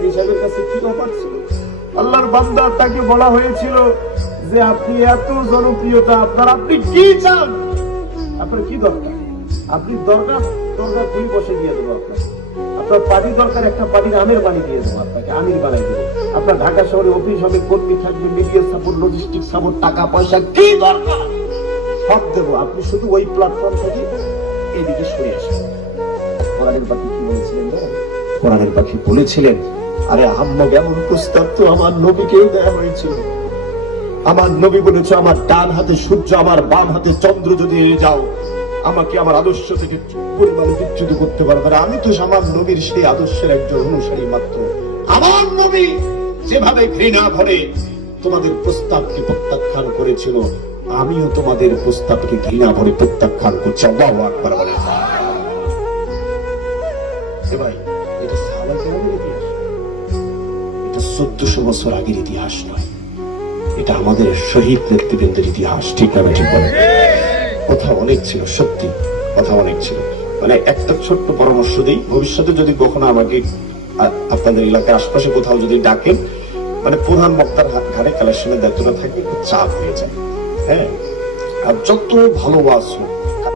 কাজী সাহেবের কাছে কি অফার ছিল? আল্লাহর বান্দা, তাকে বলা হয়েছিল যে আপনি এত জনপ্রিয়তা, আপনি কি চান, আপনার কি দরকার? আপনি দরকার খুলি বসে দিয়ে দেবো আপনার পার্টি দরকার, একটা পার্টির আমের বানিয়ে দিয়ে দেবো, আপনাকে আমির বানিয়ে দেবো। আপনার ঢাকা শহরে অফিস হবে, কর্মী থাকবে, মিডিয়া সাপোর্ট, লজিস্টিক সাপোর্ট, টাকা পয়সা কি দরকার সব দেবো। আপনি শুধু ওই প্ল্যাটফর্ম থেকে এদিকে সরে আসবেন। কোরআনের পাখি কি বলেছিলেন? কোরআনের পাখি বলেছিলেন, আরে আহম্মক, এমন প্রস্তাব তো আমার নবীকেও দেওয়া হয়েছিল। আমার নবী বলেছে, আমার ডান হাতে সূর্য, আমার বাম হাতে চন্দ্র যদি যাও, আমাকে আমার আদর্শ থেকে পরিমাণে বিচ্যুত করতে পারবে না। আমি তো আমার নবীর সেই আদর্শের একজন অনুসারী মাত্র। আমার নবী যেভাবে ঘৃণা ভরে তোমাদের প্রস্তাবকে প্রত্যাখ্যান করেছিল, আমিও তোমাদের প্রস্তাবকে ঘৃণা ভরে প্রত্যাখ্যান করছি। আল্লাহু আকবার বলেন। ভাই, এটা সাহাবা কেরামের ইতিহাস, এটা 1400 বছর আগের ইতিহাস নয়, এটা আমাদের শহীদ নেতৃবৃন্দের ইতিহাস। ঠিক না? ঠিক বলেন। কথা অনেক ছিল, সত্যি কথা অনেক ছিল। মানে একটা ছোট্ট পরামর্শ দিই, ভবিষ্যতে যদি কখনো আমাকে আপনাদের এলাকার আশপাশে কোথাও যদি ডাকেন, মানে প্রধান বক্তার ঘাড়ে কালেকশনের দায়িত্বটা থাকে, একটু চাপ হয়ে যায়। হ্যাঁ, আর যত ভালো ওয়াজ হোক,